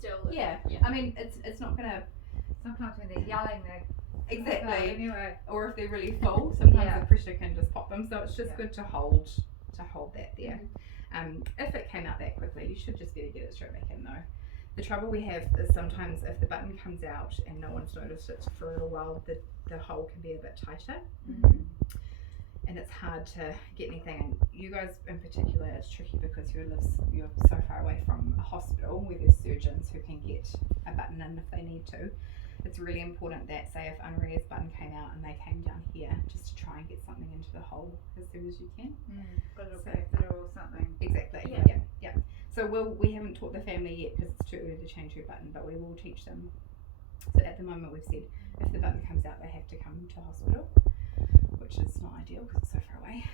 still. Yeah. I mean, it's not gonna. Sometimes when they're yelling, Exactly. Anyway. Or if they're really full, sometimes Yeah. the pressure can just pop them. So it's just good to hold that there. If it came out that quickly, you should just be able to get it straight back in though. The trouble we have is sometimes if the button comes out and no one's noticed it for a little while, the hole can be a bit tighter. And it's hard to get anything in. You guys in particular, it's tricky because you're so far away from a hospital where there's surgeons who can get a button in if they need to. It's really important that, say, if Unria's button came out and they came down here, just to try and get something into the hole as soon as you can. Put a little catheter or something. Exactly. Yeah. So we haven't taught the family yet because it's too early to change her button, but we will teach them. So at the moment we've said if the button comes out, they have to come to hospital, which is not ideal because it's so far away.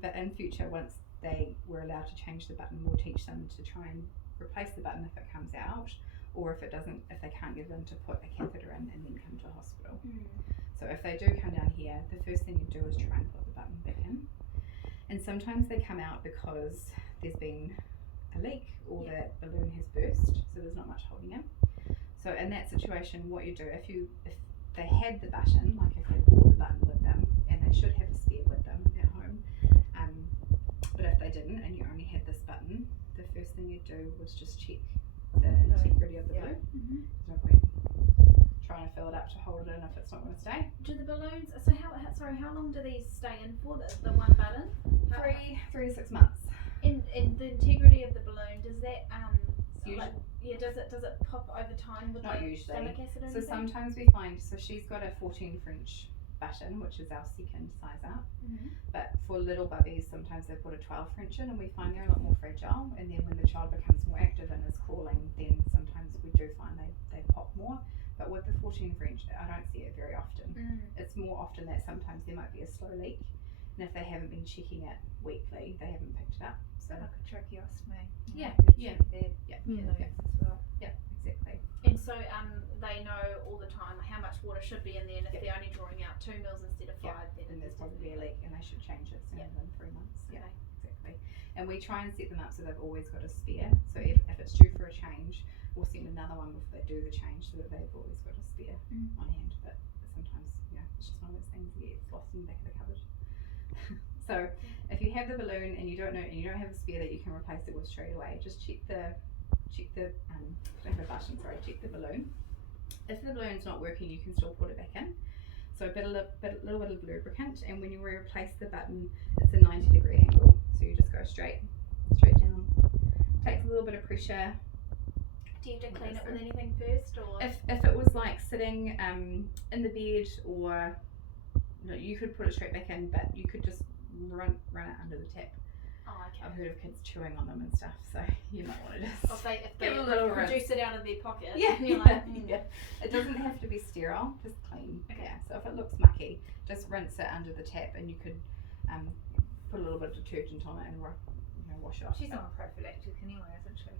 But in future, once they were allowed to change the button, we'll teach them to try and replace the button if it comes out, or if they can't get them to put a catheter in and then come to a hospital. So if they do come down here, the first thing you do is try and put the button back in. And sometimes they come out because there's been a leak or that balloon has burst, so there's not much holding it. So in that situation, what you do, if they had the button, like if they brought the button with them, and they should have a spare with them at home, but if they didn't and you only had this button, the first thing you'd do was just check the integrity of the balloon. No point trying to fill it up to hold it in if it's not going to stay. Do the balloons? So how long do these stay in for? The one button? 3 to 6 months. And the integrity of the balloon, does that does it pop over time with not like usually. stomach acid or So anything? sometimes we find, so she's got a 14 French button, which is our second size up. But for little bubbies, sometimes they put a 12 French in, and we find they're a lot more fragile. And then when the child becomes more active and is crawling, then sometimes we do find they pop more. But with the 14 French, I don't see it very often. It's more often that sometimes there might be a slow leak, and if they haven't been checking it weekly, they haven't picked it up. So like a tracheostomy. Yeah, exactly. And so they know all the time how much water should be in there, and if they're only drawing out 2 mils instead of 5, then there's probably a leak, and they should change it sooner than 3 months. Okay. Exactly. And we try and set them up so they've always got a spare. So if it's due for a change, we'll send another one before they do the change so that they've always got a spare on hand. But sometimes, it's just one of those things that gets lost in the back of the cupboard. So if you have the balloon and you don't know and you don't have a spare that you can replace it with straight away, just check the balloon. If the balloon's not working, you can still put it back in. So a little bit of lubricant, and when you replace the button, it's a 90-degree angle. So you just go straight down. Takes a little bit of pressure. Do you have to clean it with anything first, or if it was like sitting in the bed, or you could put it straight back in, but you could just run it under the tap. Oh, okay. I've heard of kids chewing on them and stuff, so you might want to just if they give it a little produce it out of their pocket. Yeah, you're like, It doesn't have to be sterile, just clean. Okay. Yeah, so if it looks mucky, just rinse it under the tap, and you could put a little bit of detergent on it and wash it off. She's on prophylactic anyway, isn't she?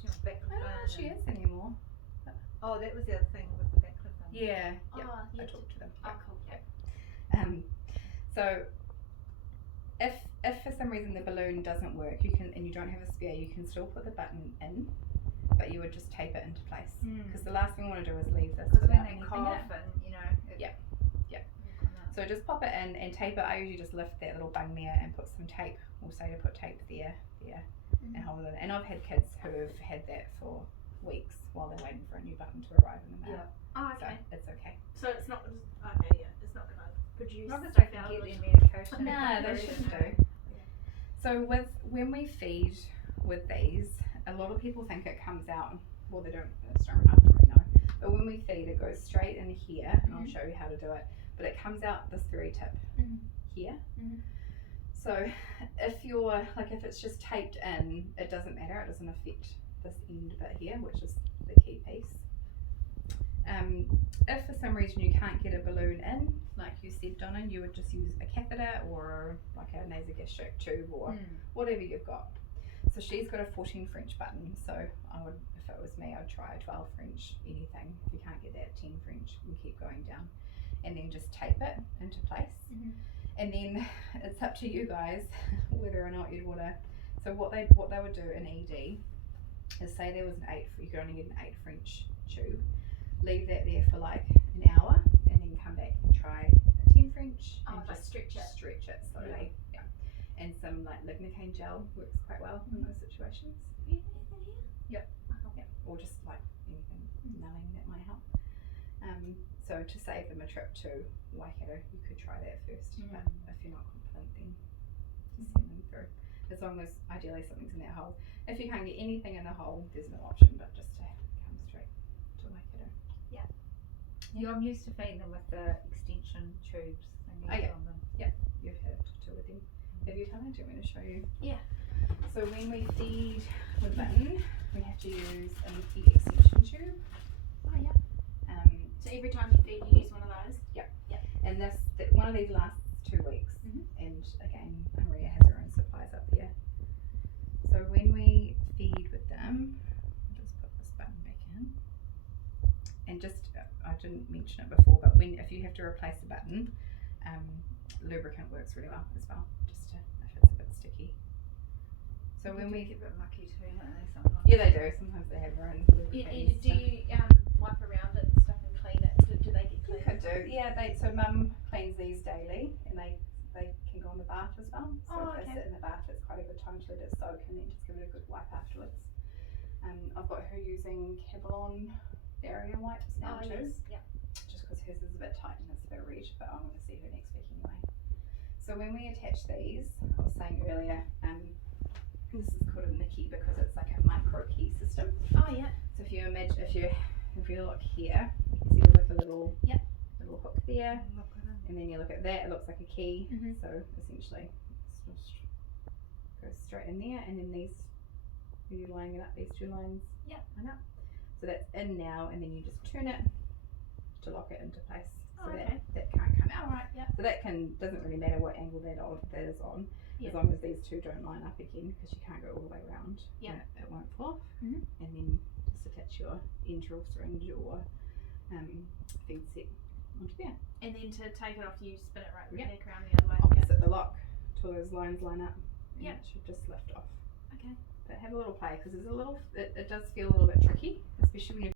She's on baclofen. I don't know if she is anymore. Oh, that was the other thing with the baclofen. Yeah. Oh, I talked to them. Oh, cool. So if for some reason the balloon doesn't work, and you don't have a spare, you can still put the button in, but you would just tape it into place, because the last thing we want to do is leave this Because when without they anything cough in it. and So just pop it in and tape it. I usually just lift that little bung there and put some tape. We'll say to put tape there, and hold it in. And I've had kids who have had that for weeks while they're waiting for a new button to arrive in the mail. Oh, okay. So it's okay. So it's not okay. Yeah, it's not going to produce. Not that stuff they out can of get it. their medication. No, they shouldn't do. So when we feed with these, a lot of people think it comes out. Well, they don't. It's not enough to really know. But when we feed, it goes straight in here, and I'll show you how to do it. But it comes out this very tip here. So if it's just taped in, it doesn't matter. It doesn't affect this end bit here, which is the key piece. If for some reason you can't get a balloon in, like you said, Donna, you would just use a catheter or like a nasogastric tube or whatever you've got. So she's got a 14 French button, so I would, if it was me, I'd try a 12 French, anything. If you can't get that, 10 French, and keep going down. And then just tape it into place. And then it's up to you guys whether or not you'd want to. So what they would do in ED is say there was you could only get an 8 French tube. Leave that there for like an hour, and then come back and try a 10 French. Oh, and like just stretch it. Stretch it slowly. Yeah. And some like lignocaine gel works quite well in those situations. Do you have anything here? Yep. Or just like anything numbing that might help. So to save them a trip to Waikato, you could try that first. But if you're not confident, then just send them through. As long as ideally something's in that hole. If you can't get anything in the hole, there's no option but just to come straight to Waikato. Yeah, I'm used to feeding them with the extension tubes thingies on them. You've had two with them. Have you time? Do you want me to show you? Yeah. So when we feed with button, we have to use a feed extension tube. Oh yeah. So every time you feed, you use one of those. And one of these lasts 2 weeks. And again, Maria has her own supplies up there. So when we feed with them, I'll just put this button back in. And just, I didn't mention it before, but if you have to replace a button, lubricant works really well as well, just to, if it's a bit sticky. So when we get a bit mucky too, don't they? Sometimes. Yeah, they do. Sometimes they have their own lubricating Do you wipe around it and stuff and clean it? Do they get clean? Could do. Yeah, so Mum cleans these daily, and they can go in the bath as well. So if they sit in the bath, it's quite a good time to let it soak and then just give it a good wipe afterwards. I've got her using Cabalon barrier wipes now too. Yes. Yeah. Just because hers is a bit tight and it's a bit red, but I want to see her next week anyway. So when we attach these, I was saying earlier, this is called a Mackey because it's like a micro key system. Oh yeah. So if you imagine, if you look here, you see there's like a little hook there, and then you look at that, it looks like a key. So essentially, it just goes straight in there, and then you're lining it up, these two lines. Line up. So that's in now, and then you just turn it to lock it into place, so that can't come out. Alright. Yeah. So that doesn't really matter what angle that is on, Yeah. as long as these two don't line up again, because you can't go all the way around. Yeah. It won't fall off. And then just attach your enteral syringe or feed set onto there. And then to take it off, you spin it right Yeah. back around the other way. Opposite the lock, till those lines line up. And Yeah. it should just lift off. Okay. But have a little play, because it does feel a little bit tricky, especially when you're